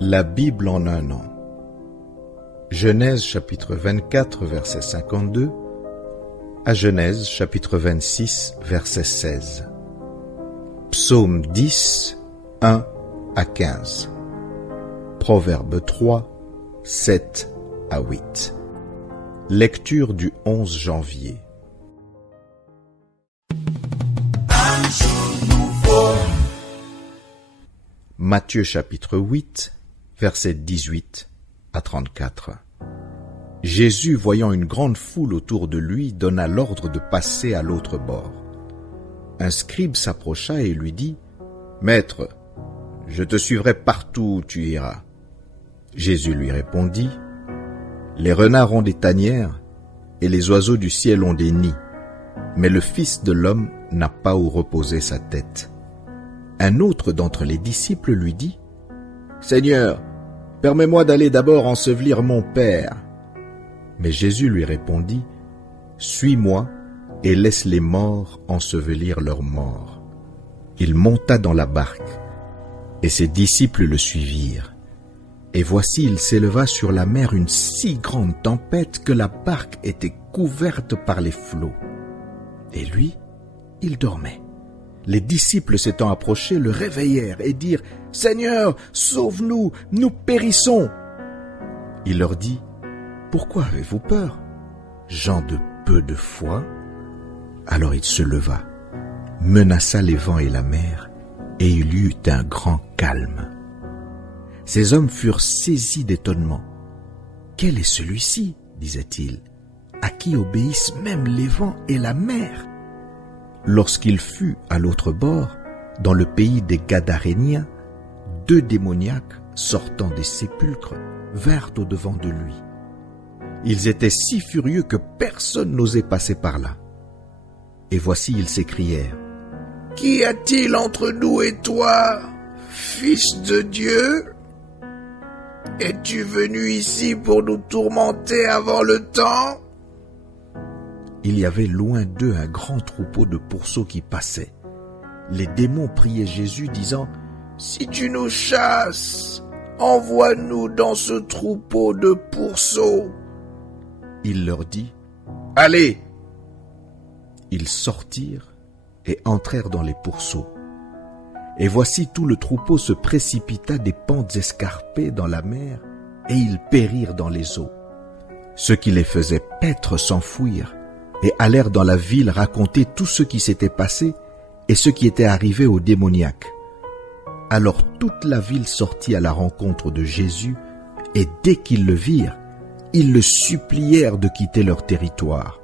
La Bible en un an. Genèse chapitre 24 verset 52 à Genèse chapitre 26 verset 16. Psaume 10, 1 à 15. Proverbe 3, 7 à 8. Lecture du 11 janvier. Matthieu chapitre 8, versets 18 à 34. Jésus, voyant une grande foule autour de lui, donna l'ordre de passer à l'autre bord. Un scribe s'approcha et lui dit : « Maître, je te suivrai partout où tu iras. » Jésus lui répondit : « Les renards ont des tanières et les oiseaux du ciel ont des nids, mais le Fils de l'homme n'a pas où reposer sa tête. » Un autre d'entre les disciples lui dit : « Seigneur, permets-moi d'aller d'abord ensevelir mon Père. » Mais Jésus lui répondit : « Suis-moi et laisse les morts ensevelir leurs morts. » Il monta dans la barque, et ses disciples le suivirent. Et voici, il s'éleva sur la mer une si grande tempête que la barque était couverte par les flots. Et lui, il dormait. Les disciples s'étant approchés le réveillèrent et dirent : « Seigneur, sauve-nous, nous périssons !» Il leur dit : « Pourquoi avez-vous peur, gens de peu de foi ?» Alors il se leva, menaça les vents et la mer, et il y eut un grand calme. Ces hommes furent saisis d'étonnement. « Quel est celui-ci, disaient-ils, à qui obéissent même les vents et la mer ?» Lorsqu'il fut à l'autre bord, dans le pays des Gadaréniens, 2 démoniaques sortant des sépulcres vinrent au-devant de lui. Ils étaient si furieux que personne n'osait passer par là. Et voici, ils s'écrièrent : « Qu'y a-t-il entre nous et toi, Fils de Dieu ? Es-tu venu ici pour nous tourmenter avant le temps ?» Il y avait loin d'eux un grand troupeau de pourceaux qui passait. Les démons priaient Jésus, disant : « Si tu nous chasses, envoie-nous dans ce troupeau de pourceaux. » Il leur dit : « Allez !» Ils sortirent et entrèrent dans les pourceaux. Et voici, tout le troupeau se précipita des pentes escarpées dans la mer, et ils périrent dans les eaux. Ceux qui les faisaient paître s'enfuirent, et allèrent dans la ville raconter tout ce qui s'était passé et ce qui était arrivé aux démoniaques. Alors toute la ville sortit à la rencontre de Jésus, et dès qu'ils le virent, ils le supplièrent de quitter leur territoire.